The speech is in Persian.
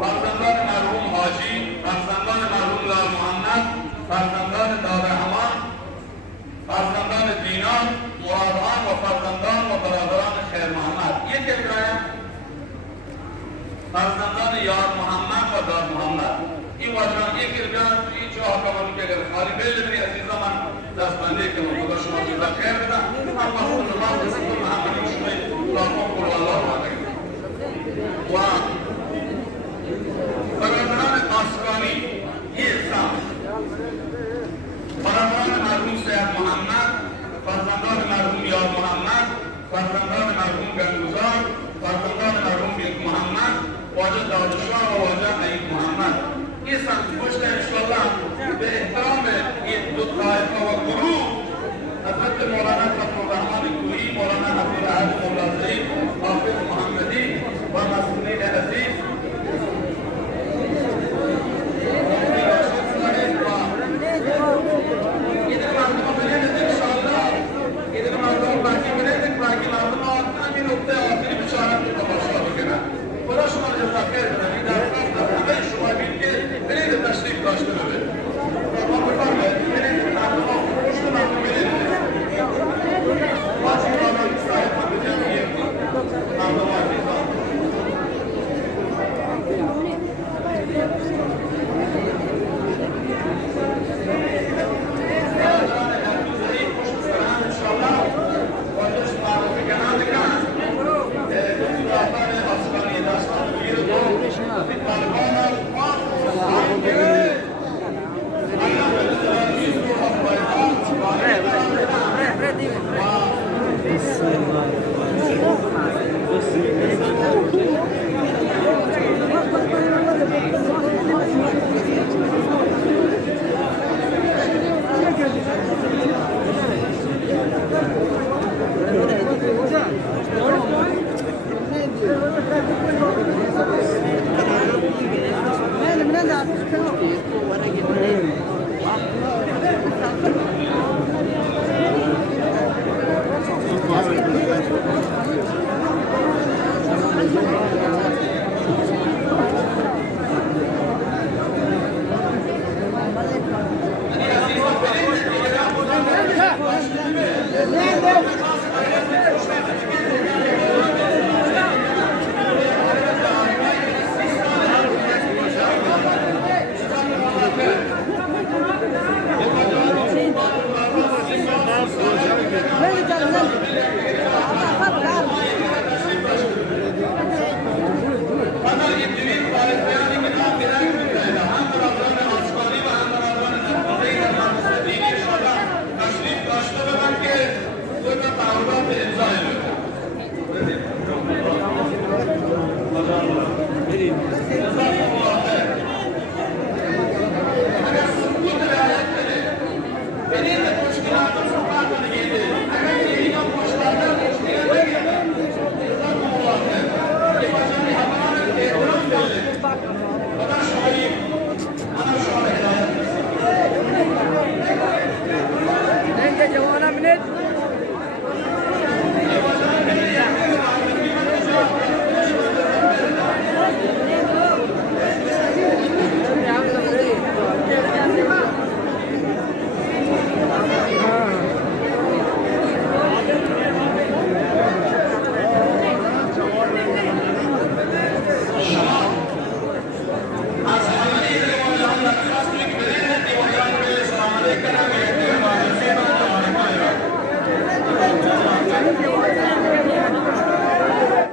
فرزندان مرحوم حاجی، فرزندان مرحوم لال محمد، فرزندان داده همان، فرزندان دینان، مرادان و فرزندان و برادران خیر محمد. یک اکرایم فرزندان یار محمد و داد محمد. این واجران یک اکرایم این چه حکمانی که اگر خالی بیل بری عزیزا من دستبندی کنم خدا شما جزا خیر بدم. من مخصوص نماز رسول محمدی شما لاکم قلو الله محمد و برادران قاسقانی یک سام، برادران مرحوم سید محمد، فرزندان مرحوم یار محمد، فرزندان مرحوم گنگوزار، فرزندان مرحوم بیک محمد، واجه دادشاه و واجه عید محمد. این سمت پشت انشاءالله به احترام این دو طایفه و گروه حضرت مولانا فضلالرحمن کوهی، مولانا عبدالعهد مولازی، حافظ محمدی و مسئولین عزیز خدا شما جزا خیر بدن. این درخواست همه شما بین که برید تشریف داشته ببید. شما بفرمایید برید مردم ها پشت مردم برید. باید این آنها صاحب هم به جمعیه مردم عزیزان. Thank you.